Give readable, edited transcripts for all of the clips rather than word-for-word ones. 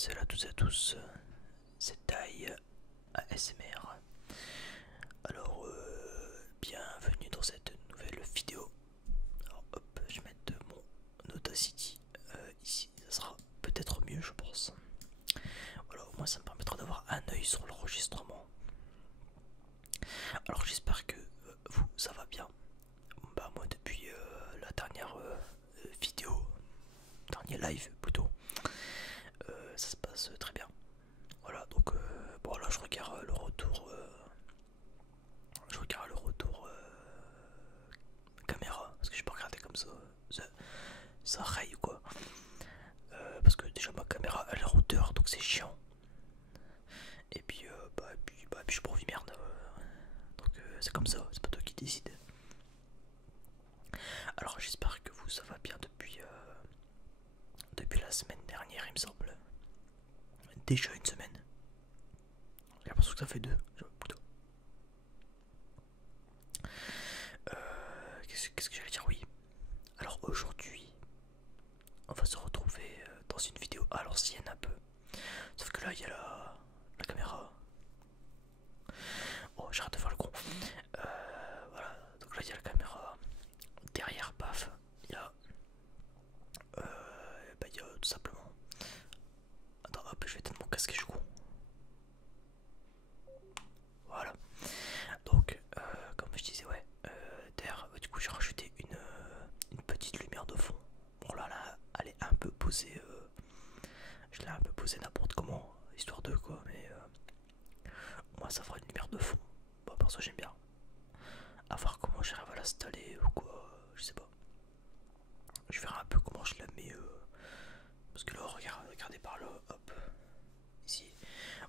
salut à toutes et à tous, c'est Taille ASMR. Alors, bienvenue dans cette nouvelle vidéo. Alors, hop, je vais mettre mon Audacity ici, ça sera peut-être mieux, je pense. Voilà, au moins ça me permettra d'avoir un œil sur l'enregistrement. Alors, j'espère que vous, ça va bien. Bah, moi, depuis la dernière vidéo, dernier live plutôt, ça se passe très bien. Voilà, donc bon là je regarde le retour caméra parce que je peux regarder comme ça raye quoi. Parce que déjà ma caméra elle est en hauteur donc c'est chiant. Et puis je suis pour vie merde. Donc c'est comme ça, c'est pas toi qui décide. Alors j'espère que vous ça va bien depuis la semaine dernière il me semble. Déjà une semaine. J'ai l'impression que ça fait deux. Qu'est-ce que j'allais dire? Oui. Alors aujourd'hui, on va se retrouver dans une vidéo à l'ancienne un peu. Sauf que là, il y a la caméra. Oh, j'arrête de faire le con. Voilà, donc là, il y a la caméra. Derrière, paf, il y a. Il y a tout simplement. Attends, hop, je vais éteindre mon casque et je suis con. Voilà. Donc, comme je disais, ouais, derrière, du coup, j'ai rajouté une petite lumière de fond. Bon, là, elle est un peu posée. Je l'ai un peu posée n'importe comment, histoire de quoi, mais moi, ça fera une lumière de fond. Bon, perso, j'aime bien. À voir comment j'arrive à l'installer ou quoi, je sais pas. Je verrai un peu comment je la mets. Parce que là, regardez par là, hop. Ici.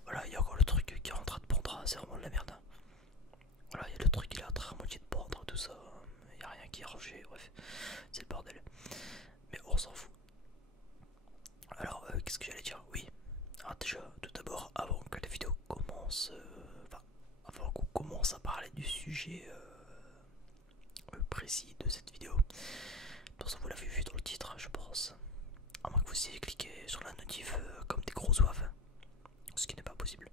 Voilà, il y a encore le truc qui est en train de prendre, c'est vraiment de la merde. Voilà, il y a le truc qui est en train à moitié de prendre, tout ça. Il n'y a rien qui est rangé, bref. C'est le bordel. Mais on s'en fout. Alors, qu'est-ce que j'allais dire? Oui. Alors, déjà, tout d'abord, avant que la vidéo commence. Enfin, avant qu'on commence à parler du sujet précis de cette vidéo. Parce que vous l'avez vu dans le titre, je pense. À moins que vous ayez cliqué sur la notif comme des gros zouaves. Ce qui n'est pas possible.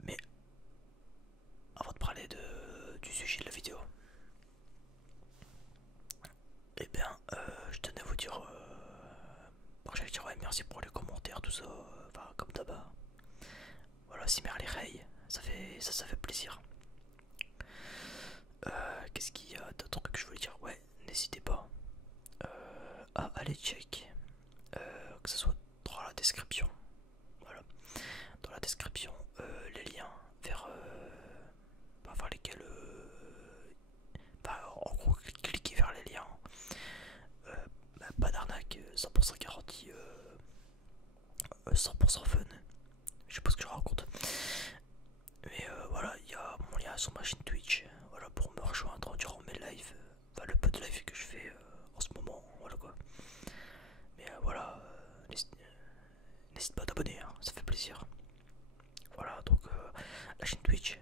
Mais avant de parler du sujet de la vidéo, eh bien, je tenais à vous dire. Bon, j'allais dire ouais, merci pour les commentaires, tout ça. Enfin, comme d'hab. Voilà, si les rails, ça fait plaisir. Qu'est-ce qu'il y a d'autre que je voulais dire? Ouais, n'hésitez pas à aller check. Que ce soit dans la description. Voilà. Dans la description, les liens vers lesquels. En gros, cliquez vers les liens. Pas d'arnaque, 100% garantie, 100% fun. Je sais pas ce que je raconte. Mais voilà, il y a mon lien sur ma chaîne Twitch. Voilà, pour me rejoindre durant mes lives. Enfin, le peu de live que je fais en ce moment. Voilà quoi. Mais voilà, n'hésite pas à t'abonner, hein, ça fait plaisir. Voilà, donc la chaîne Twitch.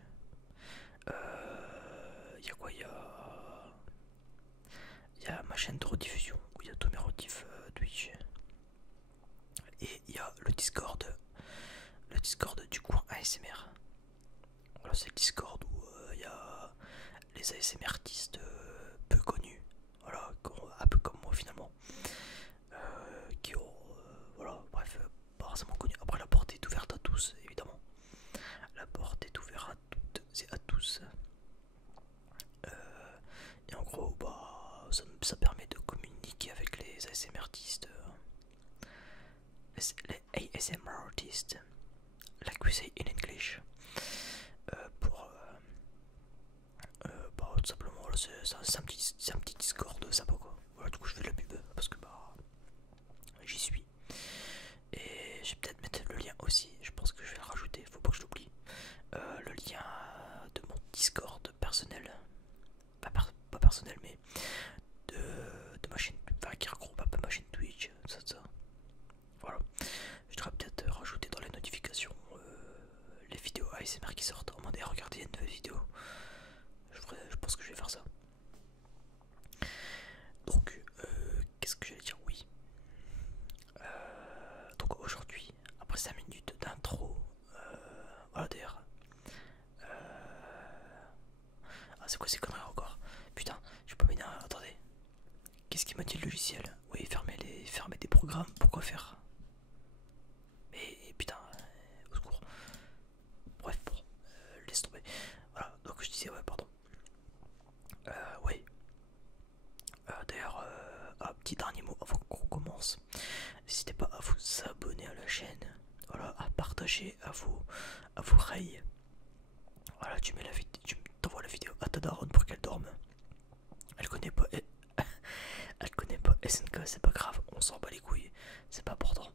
Il y a quoi? Il y a ma chaîne de rediffusion où il y a tous mes redifs Twitch. Et il y a le Discord du coin ASMR. Voilà, c'est le Discord où il y a les ASMR artistes peu connus. Voilà, un peu comme moi finalement. Qui ont, voilà, bref, pas forcément connus. Après, la porte est ouverte à tous, évidemment. La porte est ouverte à toutes et à tous. Et en gros, bah, ça permet de communiquer avec les ASMR artistes. Les ASMR artistes. Like we say in English. Pour bah, tout simplement, c'est un petit Discord sympa quoi. Voilà, du coup, je fais de la pub parce que bah, j'y suis. Et je vais peut-être mettre le lien aussi. Je pense que je vais le rajouter, faut pas que je l'oublie. Le lien de mon Discord personnel. Pas personnel, mais de ma chaîne, enfin qui regroupe un peu ma chaîne Twitch, ça. Voilà. Je devrais peut-être rajouter dans les notifications les vidéos ASMR qui sortent. En mode, regardez, il y a une nouvelle vidéo. Je pense que je vais faire ça. Donc, qu'est-ce que j'allais dire? Oui. Donc aujourd'hui, quoi ces conneries encore? Putain, je peux m'énerver. Attendez. Qu'est-ce qu'il m'a dit le logiciel? Oui, fermer des programmes. Pourquoi faire? Mais putain, au secours. Bref, bon, laisse tomber. Voilà, donc je disais, ouais, pardon. Ouais. D'ailleurs, un petit dernier mot avant qu'on commence. N'hésitez pas à vous abonner à la chaîne. Voilà, à partager, à vous rayer. Voilà, tu t'envoies la vidéo à ta daronne pour qu'elle dorme. Elle connaît pas, elle connaît pas SNK, c'est pas grave, on s'en bat les couilles, c'est pas important.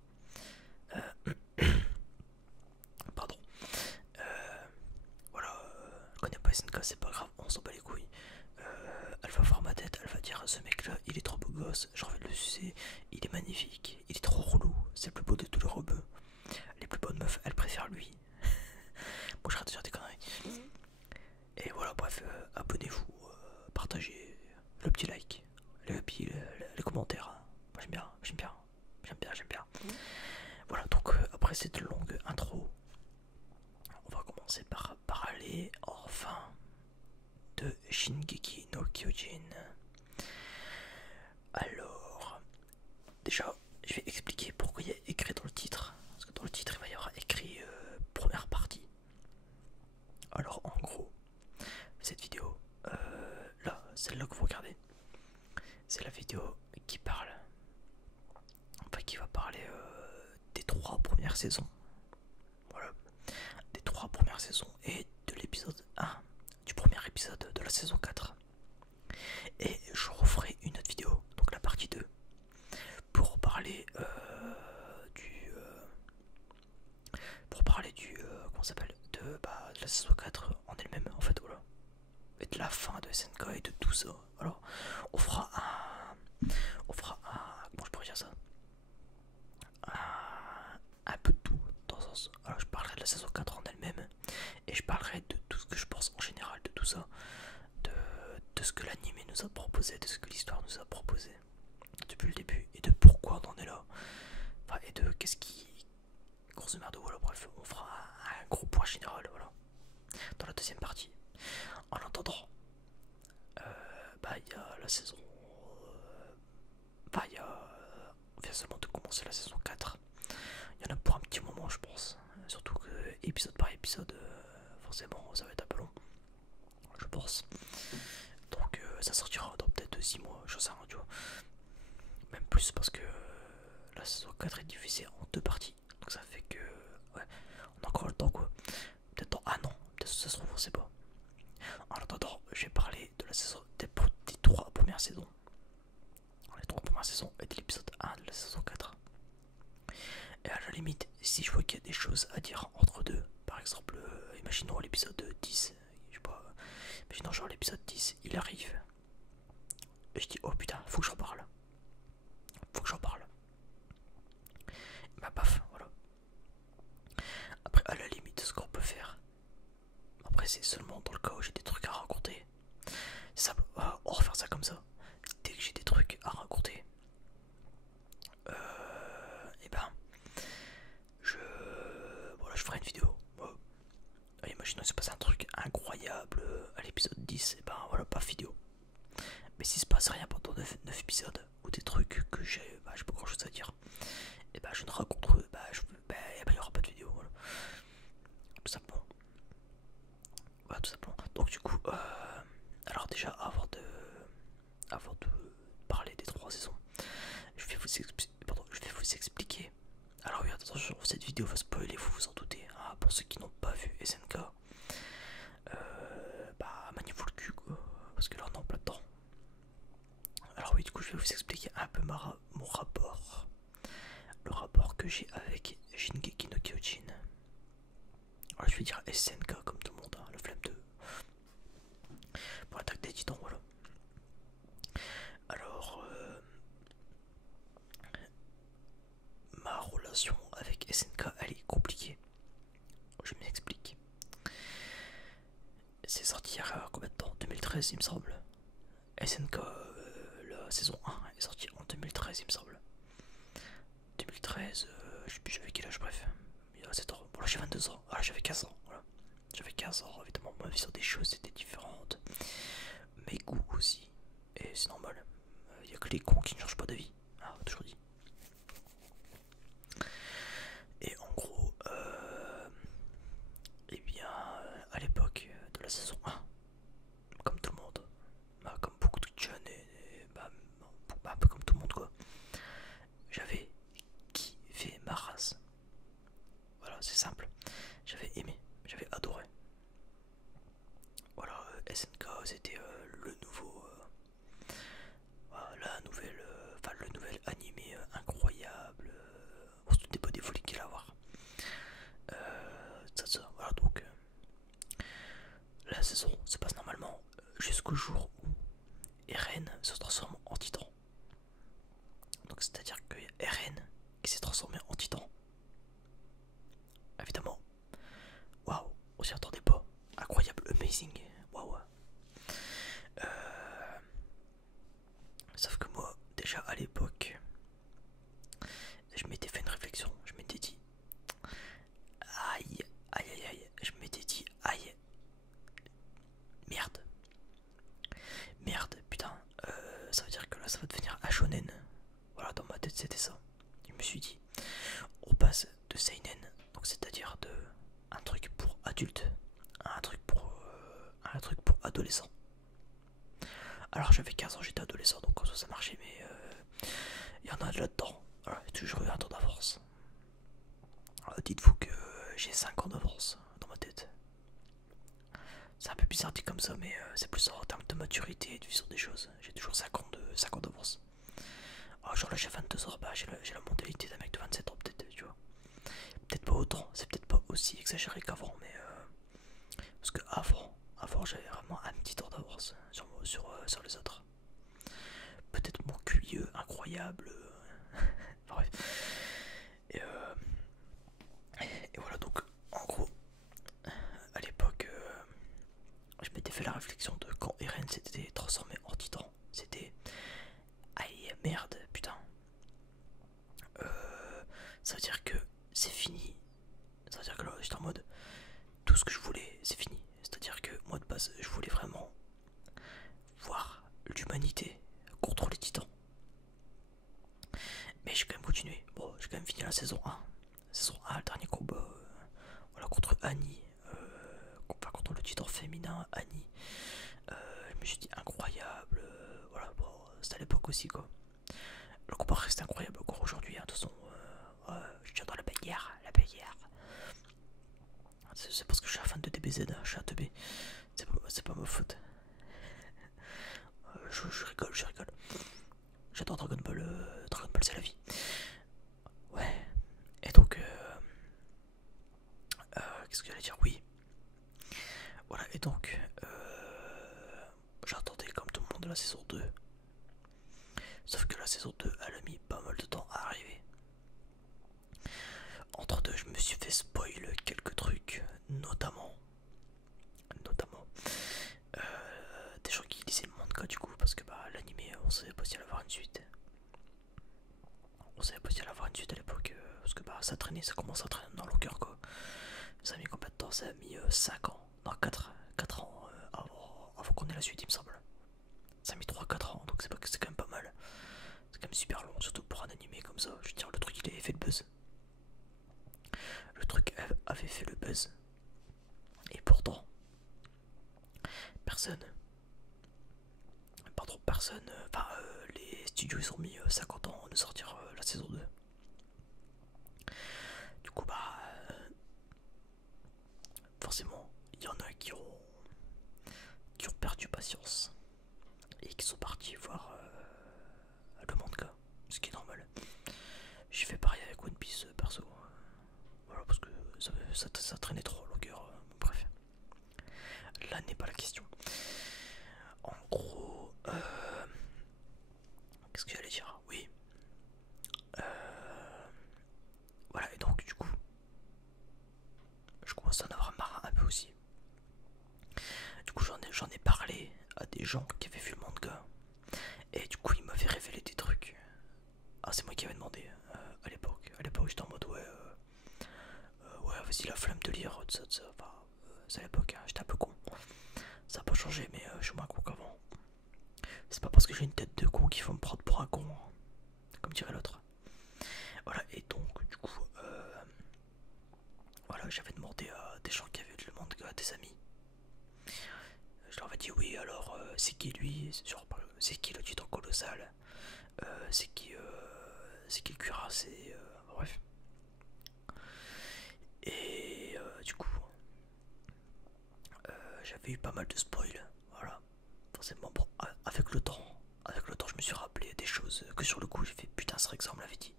Pardon. Voilà, elle connaît pas SNK, c'est pas grave, on s'en bat les couilles. Elle va voir ma tête, elle va dire ce mec là, il est trop beau gosse, j'ai envie de le sucer, il est magnifique, il est trop relou, c'est le plus beau de tous les rebeux. Les plus bonnes meufs, elles préfèrent lui. Bon, j'arrête de dire des conneries. Et voilà, bref, abonnez-vous, partagez, le petit like, les commentaires. Moi j'aime bien, j'aime bien. Voilà, donc après cette longue intro, on va commencer par parler enfin de Shingeki no Kyojin. Alors, déjà, je vais expliquer pourquoi il y a écrit dans le titre. Parce que dans le titre, il va y avoir écrit première partie. Alors, en gros, cette vidéo, là, celle-là que vous regardez, c'est la vidéo qui parle, enfin qui va parler des 3 premières saisons. Voilà, des 3 premières saisons et de l'épisode 1, du premier épisode de la saison 4. Et je referai une autre vidéo, donc la partie 2, pour parler comment ça s'appelle, de la saison 4 en elle-même, en fait, voilà. Et de la fin de SNK et de tout ça. Alors, on fera comment je pourrais dire ça, un peu de tout, dans le sens, alors je parlerai de la saison 4 en elle-même, et je parlerai de tout ce que je pense en général de tout ça, de ce que l'anime nous a proposé, de ce que l'histoire nous a proposé depuis le début, et de pourquoi on en est là, enfin, et de qu'est-ce qui, grosso merdo, voilà, bref, on fera un gros point général, voilà, dans la deuxième partie. En attendant, il y a la saison, on vient seulement de commencer la saison 4. Il y en a pour un petit moment, je pense. Surtout que épisode par épisode, forcément, ça va être un peu long, je pense. Donc ça sortira dans peut-être 6 mois, je sais rien, tu vois. Même plus parce que la saison 4 est divisée en 2 parties. Donc ça fait que, ouais, on a encore le temps, quoi. Peut-être dans un an, peut-être que ça se trouve, on sait pas. En attendant, je vais parler de la saison, des 3 premières saisons. Les 3 premières saisons et de l'épisode 1 de la saison 4. Et à la limite, si je vois qu'il y a des choses à dire entre deux, par exemple, imaginons l'épisode 10, je sais pas, imaginons genre l'épisode 10, il arrive, et je dis, oh putain, faut que j'en parle. Bah paf, voilà. Après, à la limite, ce qu'on peut faire, après c'est seulement dans le cas où j'ai des trucs à raconter, c'est simple, on va refaire ça comme ça. Dès que j'ai des trucs à raconter, et ben, je ferai une vidéo. Imaginons qu'il se passe un truc incroyable à l'épisode 10, et ben voilà, pas vidéo. Mais s'il se passe rien pendant 9 épisodes, ou des trucs que j'ai pas grand chose à dire, et ben je ne raconte, il n'y aura pas de vidéo, voilà. Tout simplement. Voilà, tout simplement. Donc du coup, alors déjà avant de parler des 3 saisons, je vais vous expliquer. Alors oui, attention, cette vidéo va spoiler, vous vous en doutez, hein, pour ceux qui n'ont pas vu SNK. Maniez-vous le cul, quoi, parce que là on est en plein dedans. Alors oui, du coup je vais vous expliquer un peu mon rapport, le rapport que j'ai avec Shingeki no Kyojin. Alors je vais dire SNK comme tout le monde, hein, le flemme de pour l'attaque des titans, voilà. Alors ma relation avec SNK, elle est compliquée. Je m'explique. C'est sorti il y a combien de temps? 2013 il me semble. SNK, la saison 1 est sortie en 2013 il me semble. 2013, je sais plus j'avais quel âge, bref. Il y a 7 ans. Bon là j'ai 22 ans. Ah j'avais 15 ans, voilà. J'avais 15 ans, évidemment ma vision des choses était différente. mes goûts aussi. Et c'est normal. Il y a que les cons qui ne changent pas d'avis. Ah, toujours dit. Et en gros, eh bien, à l'époque de la saison 1, comme tout le monde, bah, comme beaucoup de jeunes bah, un peu comme tout le monde quoi, j'avais kiffé ma race. Voilà, c'est simple. J'avais aimé, j'avais adoré. Voilà, SNK c'était le nouveau, la nouvelle, enfin le nouvel animé incroyable. On se doutait pas des folies qu'il allait avoir. Voilà donc la saison se passe normalement jusqu'au jour où Eren se transforme en titan. Donc c'est à dire que Eren qui s'est transformé en titan. Évidemment, waouh, on s'y attendait pas. Incroyable, amazing, waouh. Sauf que moi, déjà à l'époque, je m'étais fait une réflexion. Je m'étais dit, aïe, aïe, aïe, aïe. Je m'étais dit, aïe, merde, merde, putain. Ça veut dire que là, ça va devenir un shonen. Voilà, dans ma tête, c'était ça. Je me suis dit, on passe de seinen, donc c'est-à-dire de un truc pour adultes, à un truc pour adolescents. Alors j'avais 15 ans, j'étais adolescent, donc ça marchait, mais il y en a là-dedans. Voilà, j'ai toujours eu un temps d'avance. Dites-vous que j'ai 5 ans d'avance dans ma tête. C'est un peu bizarre dit comme ça, mais c'est plus en termes de maturité et de vision des choses. J'ai toujours 5 ans d'avance. Genre là j'ai 22 ans, bah j'ai la mentalité d'un mec de 27 ans peut-être, tu vois. Peut-être pas autant, c'est peut-être pas aussi exagéré qu'avant, mais parce que avant j'avais vraiment un petit temps d'avance sur les autres. Peut-être mon QI incroyable. Bref. Et, et voilà, donc en gros, à l'époque, je m'étais fait la réflexion de quand Eren s'était transformé en titan. C'était aïe merde, putain. Ça veut dire que c'est fini. Ça veut dire que là j'étais en mode tout ce que je voulais c'est fini. C'est-à-dire que moi de base je voulais vraiment voir l'humanité contre les titans. Mais j'ai quand même continué. Bon, j'ai quand même fini la saison 1. Saison 1, le dernier combat voilà, contre Annie. Pas contre le titan féminin, Annie. Je me suis dit incroyable. Voilà, bon, c'était à l'époque aussi quoi. Le combat reste incroyable encore aujourd'hui. Hein, de toute façon, je tiens dans la bagarre. La bagarre. C'est parce que je suis un fan de DBZ, hein, je suis un teubé. C'est pas ma faute. Je rigole, je rigole. J'adore Dragon Ball. Dragon Ball c'est la vie. Ouais. Et donc, qu'est-ce que j'allais dire? Oui. Voilà, et donc, j'attendais comme tout le monde la saison 2. Sauf que la saison 2, elle a mis pas mal de temps à arriver. Entre deux, je me suis fait spoil quelques trucs, notamment des gens qui lisaient le manga du coup, parce que bah l'animé, on savait pas si elle allait avoir une suite. On savait pas si elle allait avoir une suite à l'époque, parce que bah ça traînait, ça commence à traîner dans le cœur quoi. Ça a mis combien de temps? Ça a mis 5 ans, non 4 ans avant qu'on ait la suite il me semble. Ça a mis 3-4 ans, donc c'est quand même pas mal. C'est quand même super long, surtout pour un animé comme ça. Je veux dire, le truc il avait fait le buzz. Le truc avait fait le buzz. Et pourtant, personne, les studios ils ont mis 50 ans de sortir la saison 2. Du coup, bah, forcément, il y en a qui ont perdu patience et qui sont partis voir le manga, ce qui est normal. J'ai fait pareil avec One Piece perso. Voilà, parce que ça traînait trop en longueur. Bref, là n'est pas la question. En gros, qu'est-ce que j'allais dire? Oui. Voilà, et donc du coup, je commence à en avoir marre un peu aussi. Du coup, j'en ai parlé à des gens qui avaient vu le manga. Et du coup, ils m'avaient révélé des trucs. Ah, c'est moi qui avais demandé à l'époque. À l'époque, j'étais en mode ouais, vas-y, la flemme de lire, tout ça. Enfin, c'est à l'époque, hein, j'étais un peu con. Ça n'a pas changé, mais je suis moins con qu'avant. C'est pas parce que j'ai une tête de con qu'il faut me prendre pour un con, hein, comme dirait l'autre. Voilà, et donc, du coup, voilà, j'avais demandé à des gens qui avaient le monde, à des amis. Je leur ai dit oui, alors c'est qui lui? C'est qui le titan colossal? C'est qui le cuirassé? Bref. Et du coup, j'avais eu pas mal de spoil. Voilà. Forcément, bon, avec le temps, je me suis rappelé des choses que sur le coup j'ai fait putain, c'est vrai que ça on me l'avait dit.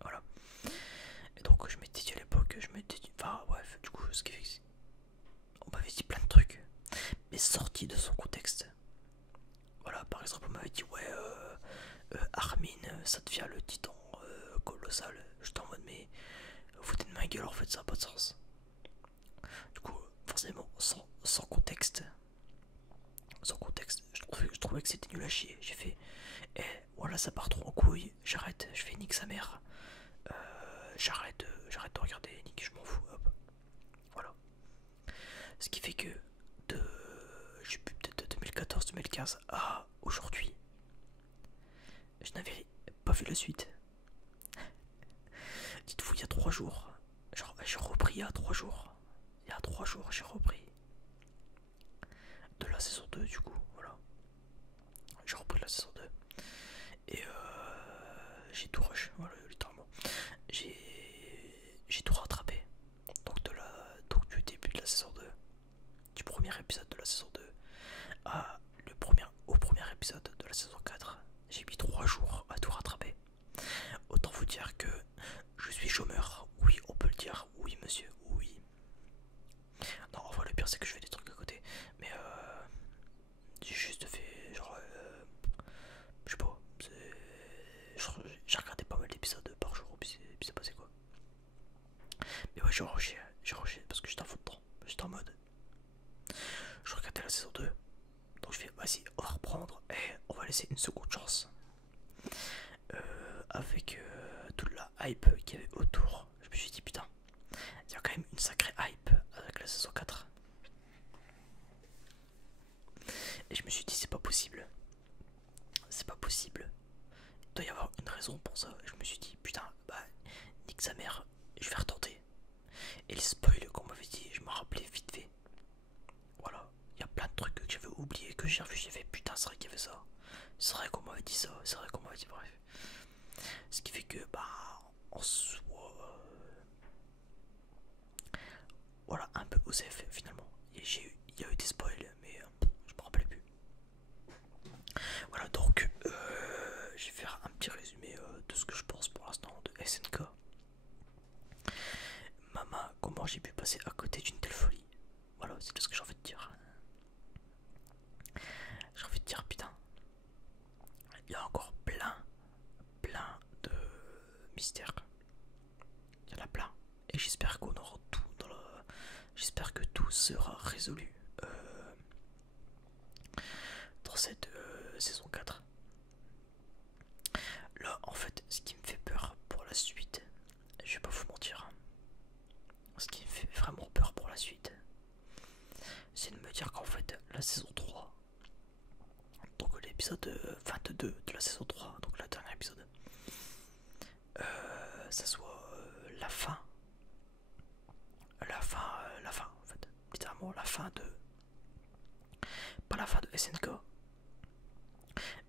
Voilà. Et donc, je m'étais dit à l'époque, je m'étais dit, enfin, bref, du coup, ce qui fait que on m'avait dit plein de trucs, mais sortis de son contexte. Voilà, par exemple, on m'avait dit, ouais, Armin, ça devient le titan colossal. J'étais en mode, mais vous foutez de ma gueule, en fait, ça n'a pas de sens. Du coup, forcément, sans contexte, je trouvais que c'était nul à chier. J'ai fait, eh, voilà, ça part trop en couille, j'arrête, je fais nique sa mère. J'arrête de regarder Nick, je m'en fous, hop. Voilà. Ce qui fait que de, j'ai pu peut-être de 2014-2015 à aujourd'hui, je n'avais pas vu la suite. Dites-vous, il y a 3 jours, genre, j'ai repris il y a 3 jours. Il y a 3 jours, j'ai repris de la saison 2, du coup, voilà. J'ai repris la saison 2. Et j'ai tout rush, voilà, littéralement. J'ai tout rattrapé. Donc du début de la saison 2, du premier épisode de la saison 2 au premier épisode de la saison 4, j'ai mis 3 jours à tout rattraper. Autant vous dire que je suis chômeur, oui on peut le dire, oui monsieur, oui. Non en vrai le pire c'est que je fais des trucs à côté, mais j'ai juste fait genre, je sais pas, j'ai regardé pas mal d'épisodes par jour, puis c'est passé quoi. Mais ouais j'ai rushé parce que j'étais en fond de temps, j'étais en mode, je regardais la saison 2, donc je fais vas-y on va reprendre et on va laisser une seconde chance. Avec toute la hype qu'il y avait autour, je me suis dit putain, il y a quand même une sacrée hype avec la saison 4. Et je me suis dit c'est pas possible. C'est pas possible. Il doit y avoir une raison pour ça. Et je me suis dit putain, bah nique sa mère, je vais retenter. Et les spoils qu'on m'avait dit, je me rappelais vite fait. Voilà, il y a plein de trucs que j'avais oublié, que j'ai revu, j'ai fait putain c'est vrai qu'il y avait ça. C'est vrai qu'on m'avait dit ça, c'est vrai qu'on m'avait dit bref. Ce qui fait que bah en soi, voilà, un peu OCF finalement. Il y a eu des spoils, mais je me rappelais plus. Voilà, donc je vais faire un petit résumé de ce que je pense pour l'instant de SNK. Maman, comment j'ai pu passer à côté d'une telle folie? Voilà, c'est tout ce que j'ai envie de dire. J'ai envie de dire, putain, il y a encore plein de mystères. Il y en a plein. Et j'espère qu'on aura tout dans la... J'espère que tout sera résolu dans cette saison 4. Là, en fait, ce qui me fait peur pour la suite, je vais pas vous mentir, ce qui me fait vraiment peur pour la suite, c'est de me dire qu'en fait, la saison 3, donc l'épisode 22 de la saison 3, donc le dernier épisode, ça soit la fin en fait, littéralement la fin de, pas la fin de SNK,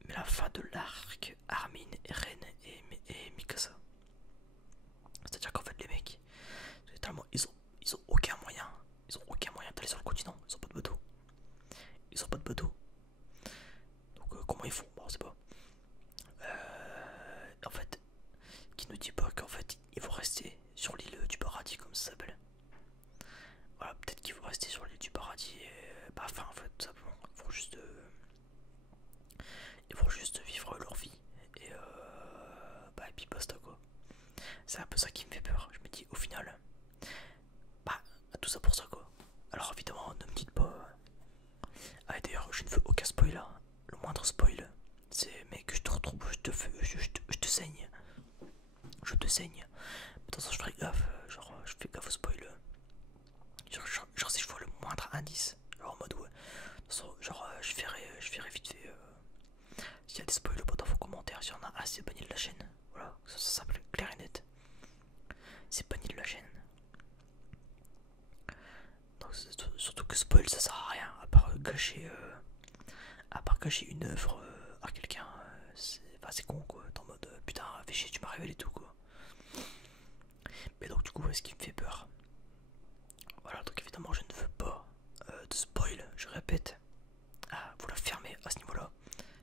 mais la fin de l'arc Armin, Eren et Mikasa. C'est-à-dire qu'en fait les mecs, littéralement ils ont aucun moyen, d'aller sur le continent, ils ont pas de bateau. Donc comment ils font? Bon, on sait pas. En fait, qui nous dit pas qu'en fait ils vont rester sur l'île du paradis comme ça s'appelle. Voilà, peut-être qu'ils vont rester sur l'île du paradis et bah enfin en fait tout simplement ils vont juste vivre leur vie et surtout que spoil ça sert à rien, à part gâcher une œuvre à quelqu'un, c'est con quoi, t'es en mode putain fais chier tu m'as révélé tout quoi. Mais donc du coup ce qui me fait peur, voilà donc évidemment je ne veux pas de spoil, je répète, vous la fermez à ce niveau là,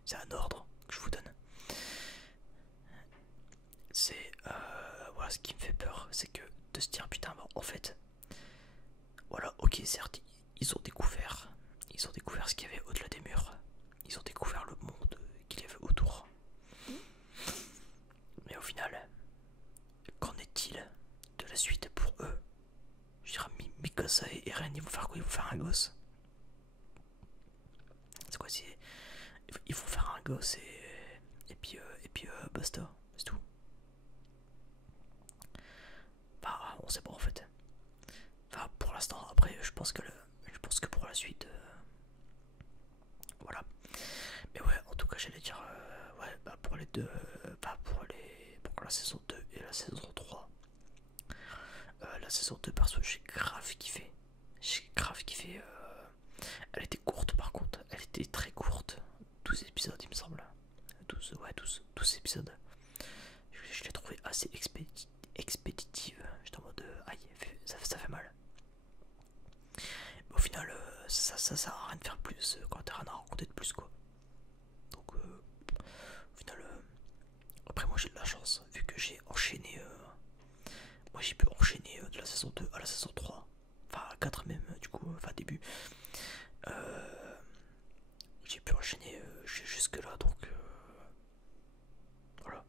c'est un ordre que je vous donne. C'est voilà ce qui me fait peur, c'est que de se dire putain bah, en fait voilà ok certes ils ont découvert ce qu'il y avait au-delà des murs, ils ont découvert le monde qu'il y avait autour, mais au final qu'en est-il de la suite pour eux? Je dirais Mikasa et Eren ils vont faire quoi? Ils vont faire un gosse? C'est quoi? Ils vont faire un gosse et puis basta, c'est tout. Enfin on sait pas en fait. Enfin pour l'instant après je pense que pour la suite voilà. Mais ouais en tout cas j'allais dire ouais bah pour les deux pour la saison 2 et la saison 3. La saison 2 perso j'ai grave kiffé. J'ai grave kiffé. Elle était courte par contre, elle était très courte. 12 épisodes il me semble. 12 épisodes. Je l'ai trouvé assez expéditive. J'étais en mode aïe, ça fait mal. Mais au final ça sert à rien de faire plus quand t'as rien à raconter de plus quoi. Donc au final après moi j'ai de la chance vu que j'ai enchaîné moi j'ai pu enchaîner de la saison 2 à la saison 3, enfin à 4 même du coup, enfin début. J'ai pu enchaîner jusque là donc voilà.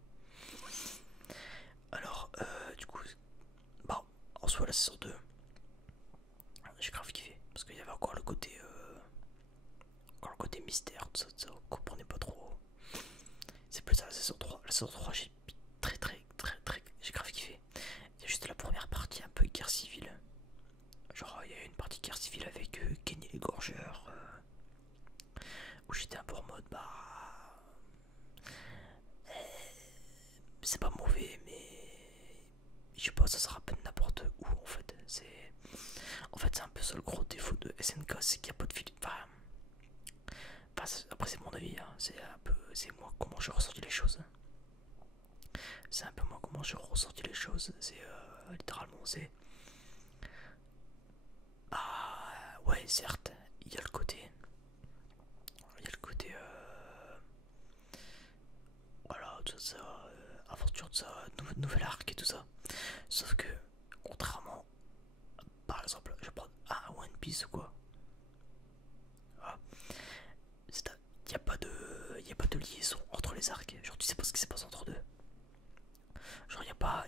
Alors du coup bah en soi la saison 2 j'ai grave kiffé parce qu'il y avait encore le côté mystère, tout ça on comprenait pas trop. C'est plus à la saison 3. La saison 3 j'ai j'ai grave kiffé. Il y a juste la première partie un peu guerre civile. Genre il y a une partie guerre civile avec Kenny l'égorgeur où j'étais un peu en mode bah c'est pas mauvais mais je sais pas ça sera un peu n'importe où en fait. C'est un peu ça le gros défaut de SNK, c'est qu'il n'y a pas de film. Après c'est mon avis, hein. C'est moi comment j'ai ressenti les choses. C'est un peu moi comment j'ai ressenti les choses. C'est littéralement c'est bah ouais certes il y a le côté voilà tout ça aventure de ça nouvel arc et tout ça. Sauf que contrairement par exemple je prends un One Piece ou quoi, voilà. Il n'y a pas de liaison entre les arcs. Genre tu sais pas ce qui se passe entre deux. Genre y a pas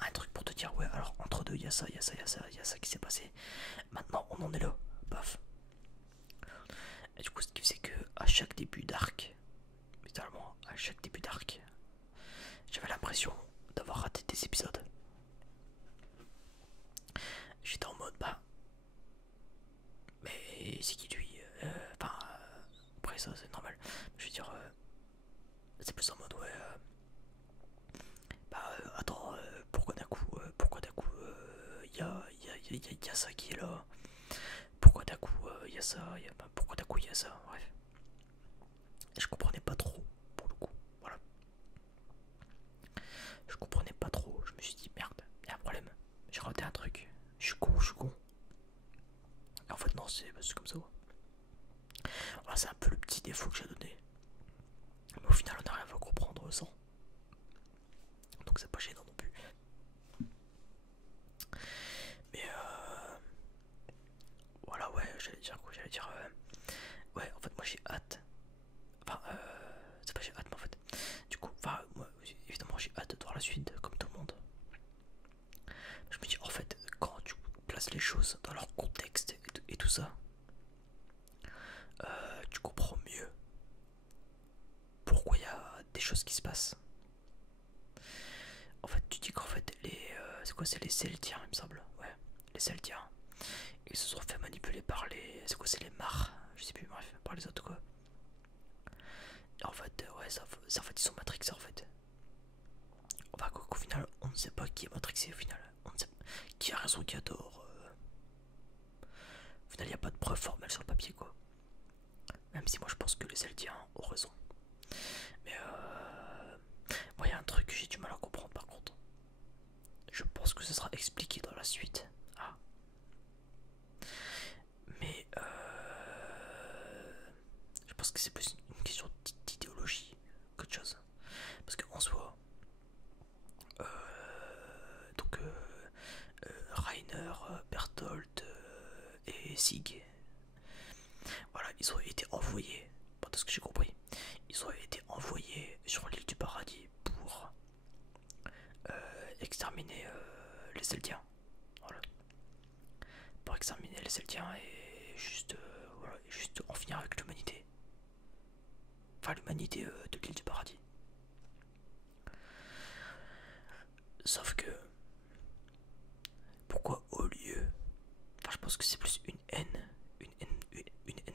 un truc pour te dire ouais alors entre deux il y a ça, il y a ça, il y a ça, il y a ça qui s'est passé. Maintenant on en est là. Paf. Et du coup ce qui faisait que à chaque début d'arc, littéralement à chaque début d'arc, j'avais l'impression d'avoir raté des épisodes. J'étais en mode bah mais c'est qui lui enfin après ça c'est normal. Je veux dire c'est plus en mode ouais bah attends pourquoi d'un coup y a ça qui est là, pourquoi d'un coup y a ça pourquoi d'un coup y a ça, bref. Et je comprenais pas trop pour le coup, voilà. Je comprenais pas trop, je me suis dit merde y a un problème, j'ai raté un truc, je suis con. Et en fait non c'est comme ça. Voilà, c'est un peu le petit défaut que j'ai donné. Mais au final on arrive à comprendre sans. Donc c'est pas gênant non plus. Mais voilà ouais j'allais dire quoi, ouais en fait moi j'ai hâte. Enfin c'est pas j'ai hâte mais en fait. Du coup enfin moi évidemment j'ai hâte de voir la suite comme tout le monde. Je me dis en fait quand tu places les choses dans leur contexte et tout ça, tu comprends mieux pourquoi il y a des choses qui se passent. En fait tu dis qu'en fait c'est quoi, c'est les Celtiens il me semble, ouais les Celtiens ils se sont fait manipuler par les, c'est quoi, c'est les Mars, je sais plus, bref par les autres quoi. Et en fait ouais en fait ils sont matrixés en fait. Enfin qu'au final on ne sait pas qui est matrixé au final, on ne sait pas qui a raison qui a tort. très formel sur le papier quoi. Même si moi je pense que les Eldiens ont raison. Mais moi il y a un truc que j'ai du mal à comprendre par contre. Je pense que ça sera expliqué dans la suite. Ah. Mais je pense que c'est plus une question d'idéologie qu'autre chose. Parce qu'en soi, donc Rainer, Berthold et Sig, voilà, ils ont été envoyés, de ce que j'ai compris, ils ont été envoyés sur l'île du paradis pour exterminer les Eldiens. Voilà. Pour exterminer les Eldiens et juste, voilà, juste en finir avec l'humanité. Enfin, l'humanité de l'île du paradis. Sauf que, pourquoi au lieu, enfin je pense que c'est plus une haine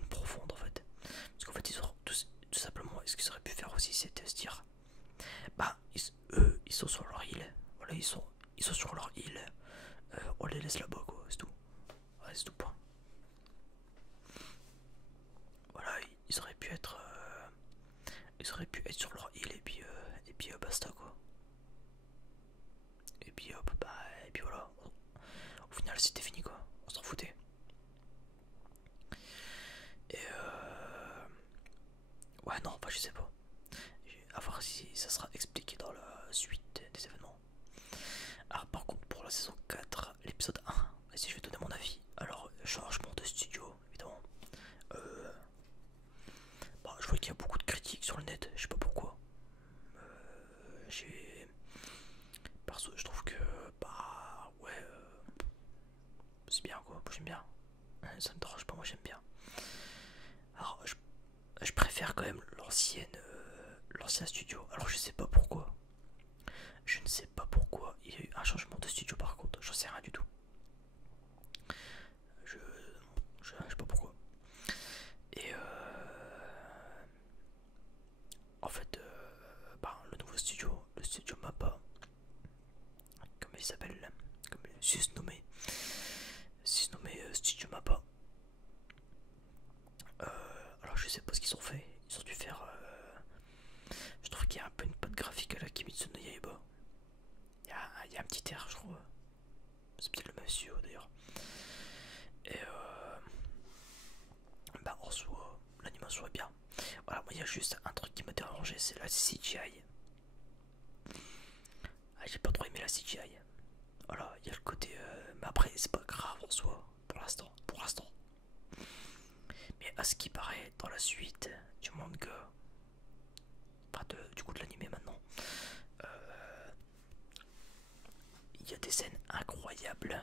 profonde en fait. Parce qu'en fait ils auraient tout simplement, ce qu'ils auraient pu faire aussi c'était se dire, bah eux ils sont sur leur île, voilà ils sont sur leur île, on les laisse là-bas quoi, c'est tout. Ouais, c'est tout point. Voilà, ils auraient pu être sur leur île et puis basta quoi. Et puis hop, bah et puis voilà. Au final c'était fini quoi, on s'en foutait. Et ouais non, bah je sais pas. À voir si ça sera expliqué dans la suite des événements. Alors par contre pour la saison 4, l'épisode 1, et si je vais donner mon avis, alors changement de studio évidemment. Bah, je vois qu'il y a beaucoup de critiques sur le net, je sais pas pourquoi. J'ai... Perso je trouve que bah ouais c'est bien quoi, moi j'aime bien. Ça me dérange pas, moi j'aime bien. Alors je préfère quand même l'ancien studio. Alors je sais pas pourquoi. Je ne sais pas pourquoi il y a eu un changement de studio par contre, j'en sais rien du tout. Je sais pas pourquoi. Et en fait, bah, le nouveau studio, le studio Mappa, comme il s'appelle, comme il est susnommé Studio Mappa. Alors je sais pas ce qu'ils ont fait, ils ont dû faire. Je trouve qu'il y a un peu une patte graphique à la Kimetsu no Yaiba. Il y a un petit air, je trouve. C'est peut-être le même studio d'ailleurs. Et bah en soi, l'animation est bien. Voilà, moi il y a juste un truc qui m'a dérangé, c'est la CGI. Ah, j'ai pas trop aimé la CGI. Voilà, il y a le côté. Mais après, c'est pas grave en soi, pour l'instant. Mais à ce qui paraît, dans la suite du manga, enfin du coup de l'animé maintenant, il y a des scènes incroyables.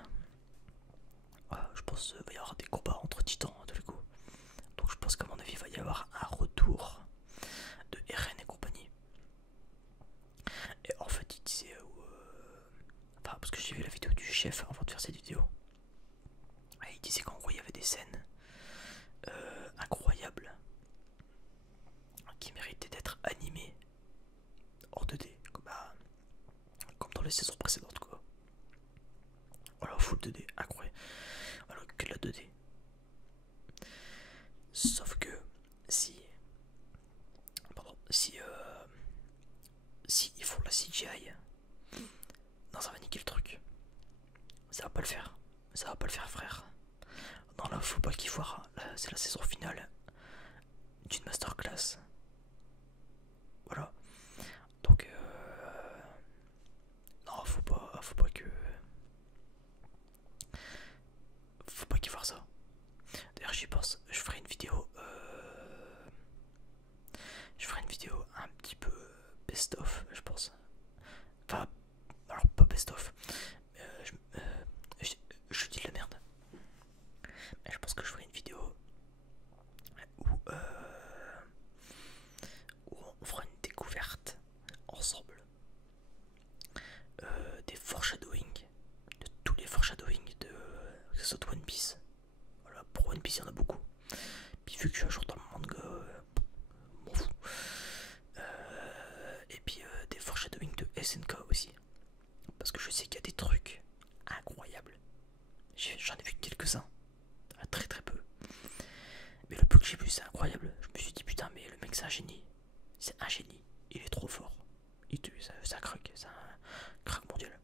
Voilà, je pense qu'il va y avoir des combats entre titans tous les coups. Donc je pense qu'à mon avis, il va y avoir un retour de Eren et compagnie. Et en fait, il disait. Enfin, parce que j'ai vu la vidéo du chef avant de faire cette vidéo. Et il disait qu'en gros, il y avait des scènes incroyables qui méritaient d'être animées hors 2D. Comme dans les saisons précédentes, quoi. Voilà, full 2D, incroyable. Voilà, que de la 2D. Sauf que si ils font la CGI, non, ça va niquer le truc. Ça va pas le faire. Ça va pas le faire, frère. Non, là, faut pas qu'il voit. C'est la saison finale d'une masterclass. Voilà. Donc, non, faut pas que. Faut pas qu'il voit ça. D'ailleurs, j'y pense. Je ferai une vidéo. Je ferai une vidéo un petit peu best-of, je pense. Enfin, alors pas best-of. Je dis de la merde. Mais je pense que je ferai une vidéo où on fera une découverte ensemble des foreshadowing, de tous les foreshadowing de que ce soit One Piece. Voilà, pour One Piece il y en a beaucoup. Puis vu que je suis un jour dans le manga, m'en fous. Et puis des foreshadowing de SNK aussi. Parce que je sais qu'il y a des trucs incroyables. J'en ai vu quelques-uns. Très très peu. plus c'est incroyable. Je me suis dit putain mais le mec c'est un génie. C'est un génie. Il est trop fort. C'est un crack. C'est un crack mondial.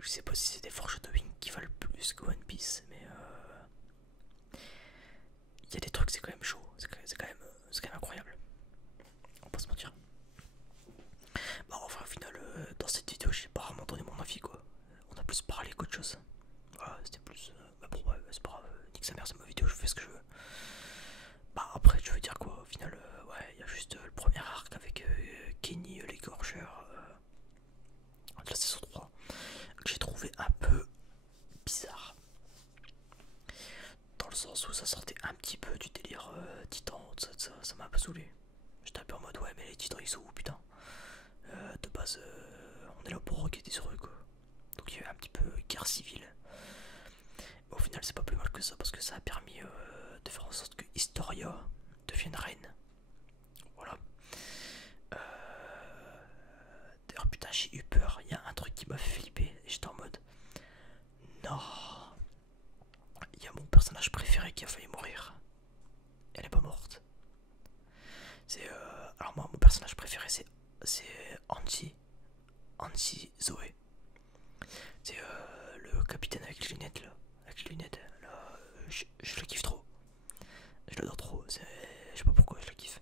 Je sais pas si c'est des foreshadowing qui valent plus que One Piece, mais il y a des trucs c'est quand même chaud. C'est quand même incroyable. On va pas se mentir. Bah enfin au final dans cette vidéo j'ai pas vraiment donné mon avis quoi. On a plus parlé qu'autre chose. Voilà c'était plus bah bon ouais, c'est pas grave, nique sa mère c'est ma vidéo, je fais ce que je veux. Bah après je veux dire quoi au final ouais il y a juste le premier arc avec Kenny l'égorgeur de la saison 3 que j'ai trouvé un peu bizarre. Dans le sens où ça sortait un petit peu du délire titan, ça m'a un peu saoulé. J'étais un peu en mode ouais mais les titans ils sont où putain. De base on est là pour enquêter sur eux quoi. Donc il y avait un petit peu guerre civile. Mais au final c'est pas plus mal que ça parce que ça a permis de faire en sorte que Historia devienne reine. Voilà. D'ailleurs putain j'ai eu peur, il y a un truc qui m'a fait flipper. J'étais en mode non. Il y a mon personnage préféré qui a failli mourir. Elle est pas morte. C'est alors moi mon personnage préféré c'est Hanji Zoé. C'est le capitaine avec les lunettes là. Avec les lunettes là, je le kiffe trop. Je l'adore trop. Je sais pas pourquoi je le kiffe.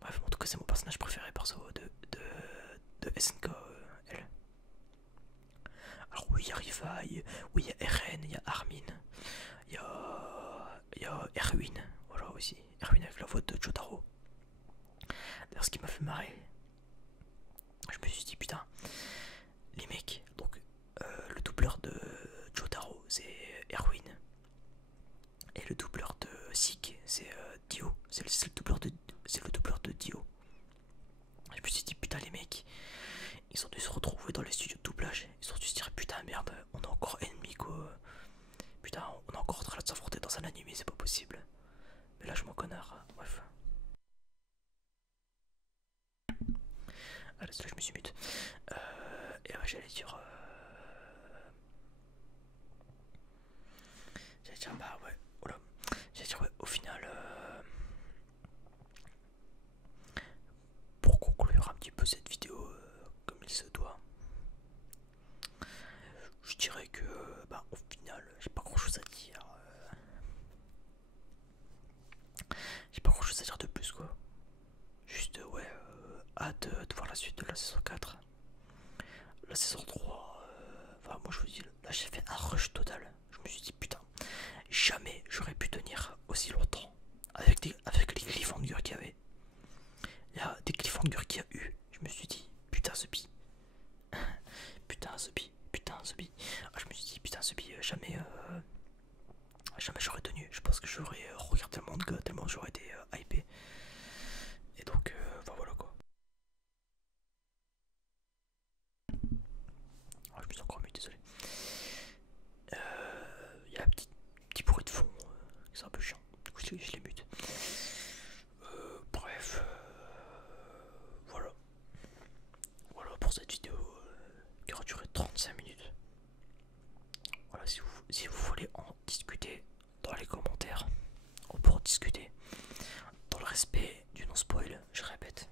Bref, en tout cas c'est mon personnage préféré perso de SNK L. Alors oui il y a Rifai, oui il y a Eren, il y a Armin, il y a Erwin, voilà aussi. Erwin avec la voix de Jotaro. D'ailleurs ce qui m'a fait marrer, je me suis dit putain, les mecs, donc le doubleur de Jotaro c'est Erwin. Et le doubleur de Zeke c'est Dio. C'est le doubleur de Dio. Je me suis dit putain les mecs, ils ont dû se retrouver dans les studios de doublage. Ils ont dû se dire putain merde, on est encore ennemis quoi. Putain on est encore en train de s'affronter dans un anime, c'est pas possible. Mais là je m'en connard, bref. Ah là je me suis mute. Et ouais j'allais dire... J'allais dire bah ouais, voilà. J'allais dire ouais, au final... pour conclure un petit peu cette vidéo comme il se doit, je dirais que bah au final j'ai pas grand chose à dire. J'ai pas grand chose à dire de plus quoi. Juste ouais hâte de voir la suite de la saison 4. La saison 3, enfin moi je vous dis là j'ai fait un rush total. Je me suis dit putain jamais j'aurais pu tenir aussi longtemps avec les cliffhangers qu'il y avait. Il y a des cliffhangers qu'il y a eu. Je me suis dit putain ce bi. Putain ce bi. Putain ce bi. Ah, je me suis dit putain ce bi jamais j'aurais tenu. Je pense que j'aurais regardé le manga tellement j'aurais été hypé. Et donc enfin voilà quoi. Oh, je me suis encore mis, désolé. Il y a un petit bruit de fond, c'est un peu chiant. Du coup je les mute. Bref, voilà. Voilà pour cette vidéo qui aura duré 35 minutes. Voilà, si vous voulez en discuter dans les commentaires, on pourra en discuter dans le respect du non-spoil, je répète.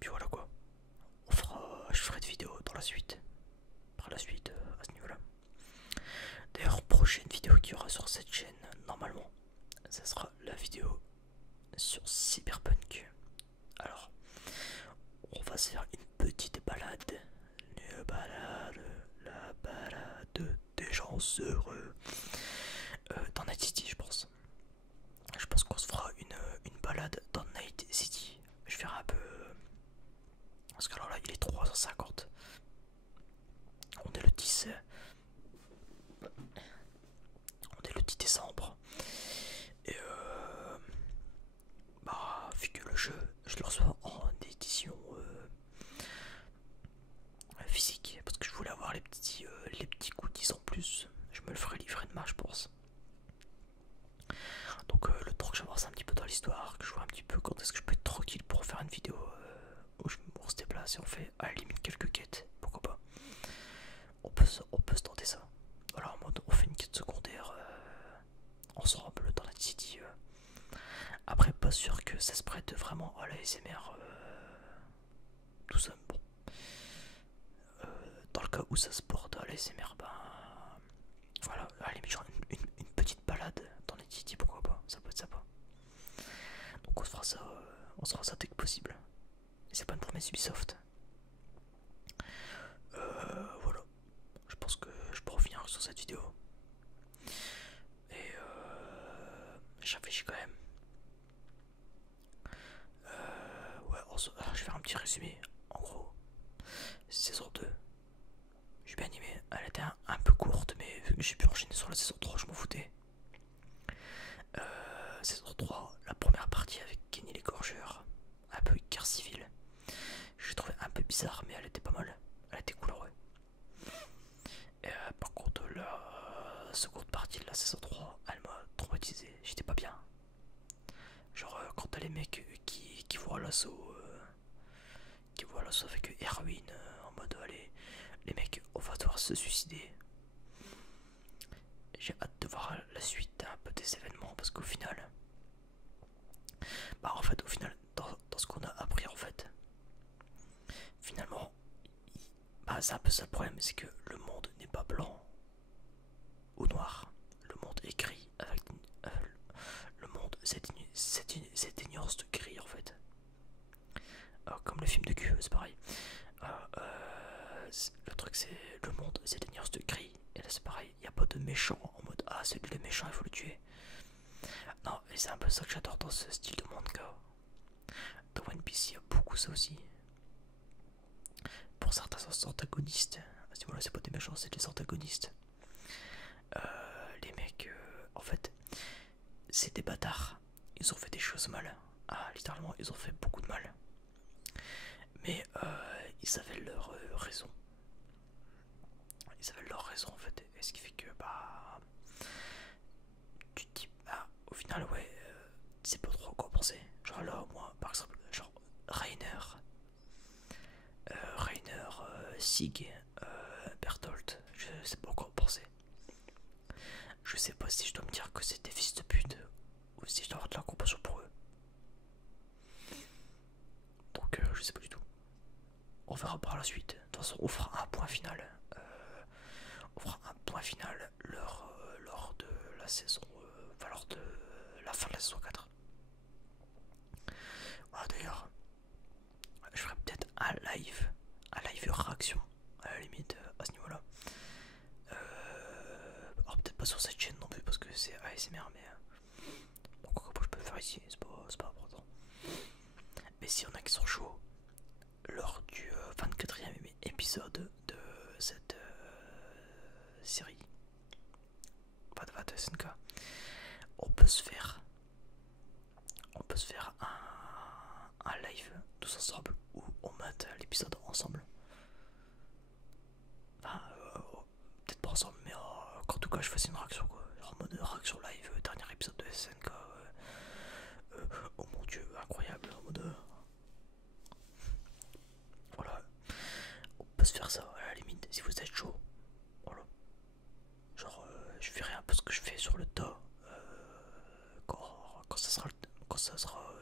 Puis voilà quoi. Je ferai des vidéos dans la suite. Par la suite à ce niveau là. D'ailleurs prochaine vidéo qu'il y aura sur cette chaîne normalement, ça sera la vidéo sur Cyberpunk. Alors on va se faire une petite balade. Une balade, la balade des gens heureux dans Night City je pense. Je pense qu'on se fera une balade dans Night City. Je verrai un peu parce que alors là il est 3h50. On est le 10 décembre. Et bah vu que le jeu je le reçois en édition physique parce que je voulais avoir les petits goodies en plus. Je me le ferai livrer demain je pense. Donc le temps que j'avance un petit peu dans l'histoire, que je vois un petit peu quand est-ce que je peux être tranquille pour faire une vidéo où on se déplace et on fait à la limite quelques quêtes, pourquoi pas. On peut se tenter ça. Voilà, en mode on ensemble dans la City. Après, pas sûr que ça se prête vraiment à la SMR. Tout ça, bon. Dans le cas où ça se porte à la SMR, ben. Voilà, allez, mais genre une petite balade dans la City, pourquoi pas, ça peut être sympa. Donc on se fera ça dès que possible. Et c'est pas une promesse Ubisoft. Voilà, je pense que je peux revenir sur cette vidéo. Et j'ai réfléchi quand même. Ouais, alors, je vais faire un petit résumé. En gros, saison 2, j'ai bien aimé. Elle était un peu courte, mais vu que j'ai pu enchaîner sur la saison 3, je m'en foutais. Saison 3, la première partie avec Kenny l'égorgeur, un peu guerre civile. Je l'ai trouvé un peu bizarre, mais elle était pas mal. Elle était cool, ouais. Par contre, la seconde partie de la saison 3, elle m'a traumatisé. J'étais pas bien. Genre, quand t'as les mecs qui voient l'assaut. Qui voient l'assaut avec Erwin en mode allez, les mecs, on va devoir se suicider. J'ai hâte de voir la suite un peu des événements parce qu'au final. Bah, en fait, au final, dans ce qu'on a appris, en fait, finalement, bah, c'est un peu ça le problème, c'est que le monde n'est pas blanc ou noir. Le monde est gris avec le monde, c'est une nuance de gris en fait. Comme le film de cul, c'est pareil. Le truc, c'est le monde, c'est des nuances de gris. Et là, c'est pareil, il n'y a pas de méchant en mode ah, c'est lui le méchant, il faut le tuer. Non, et c'est un peu ça que j'adore dans ce style de monde, quoi. Dans One Piece, il y a beaucoup ça aussi. Pour certains antagonistes, à ce niveau-là, c'est pas des méchants, c'est des antagonistes. Les mecs, en fait, c'est des bâtards. Ils ont fait des choses mal. Ah, littéralement, ils ont fait beaucoup de mal. Mais ils avaient leur raison. Ils avaient leur raison en fait. Et ce qui fait que, bah. Tu te dis, bah, au final, ouais, c'est pas trop quoi penser. Genre là, moi, par exemple, genre Rainer, Sig, Berthold, je sais pas quoi penser. Je sais pas si je dois me dire que c'est des fils de pute ou si je dois avoir de la compassion pour eux. Donc je sais pas du tout. On verra par la suite. De toute façon, on fera un point final. On fera un point final lors de la saison. Enfin, lors de la fin de la saison 4. Voilà, d'ailleurs, je ferai peut-être un live réaction à la limite à ce niveau-là. Alors peut-être pas sur cette chaîne non plus parce que c'est ASMR, mais bon, quoi que je peux le faire ici, c'est pas important. Mais s'il y en a qui sont chauds lors du 24e épisode de cette série, pas de 22 SNK, on peut se faire un live tous ensemble où on mate l'épisode ensemble. Enfin, peut-être pas ensemble, mais qu'en tout cas je fasse une réaction quoi. En mode réaction live, dernier épisode de SNK. Oh mon dieu, incroyable. En mode. Voilà. On peut se faire ça à la limite si vous êtes chaud. Voilà. Genre, je ferai un peu ce que je fais sur le tas. Quand ça sera quand ça sera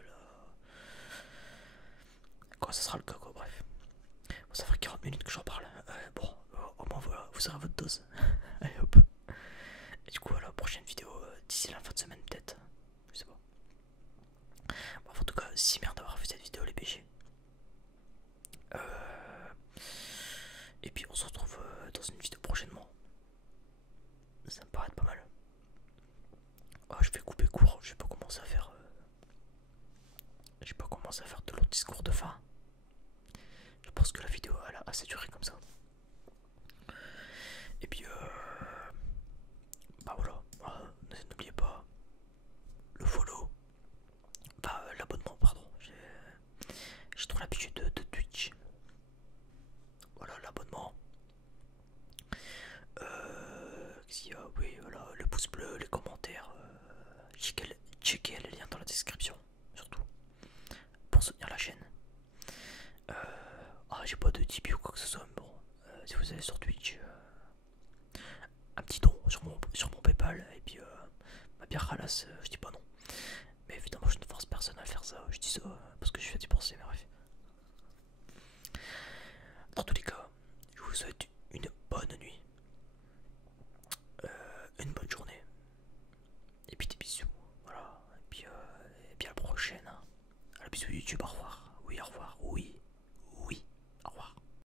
le cas quoi, bref. Bon, ça fera 40 minutes que j'en parle. Bon, au moins voilà, vous aurez votre dose. Allez hop. Et du coup voilà, prochaine vidéo d'ici la fin de semaine peut-être. Je sais pas. Bon, en tout cas, si merde d'avoir fait cette vidéo les PG. Et puis on se retrouve dans une vidéo prochainement. Ça me paraît pas mal. Je vais couper court, je vais pas commencer à faire. J'ai pas commencé à faire de longs discours de fin. Je pense que la vidéo elle a assez duré comme ça. Et puis bah voilà, n'oubliez pas le follow. Bah l'abonnement pardon. J'ai trop l'habitude de Twitch. Voilà l'abonnement. Qu'est-ce qu'il y a? Oui voilà, le pouce bleu, les commentaires. Checkez les liens dans la description surtout. Pour soutenir la chaîne. J'ai pas de Tipeee ou quoi que ce soit, mais bon, si vous allez sur Twitch, un petit don sur mon Paypal, et puis dire halas, je dis pas non. Mais évidemment, je ne force personne à faire ça. Je dis ça parce que je suis à y penser, mais bref.